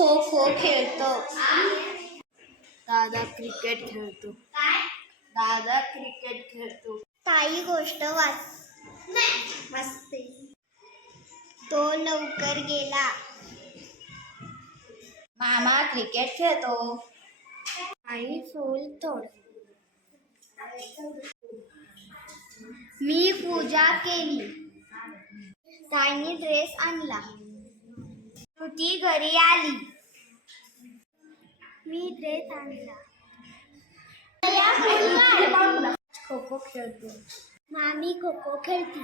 खो खो खेळतो. दादा क्रिकेट खेळतो. दादा क्रिकेट खेळतो. ताई गोष्ट वाचते. तो लवकर गेला. मामा क्रिकेट खेळतो. आई फूल तोड. मी पूजा केली. ताईने ड्रेस आणला. श्रुती घरी आली. मी ड्रेस आणला. खो खो खेळतो. मामी खो खो खेळती.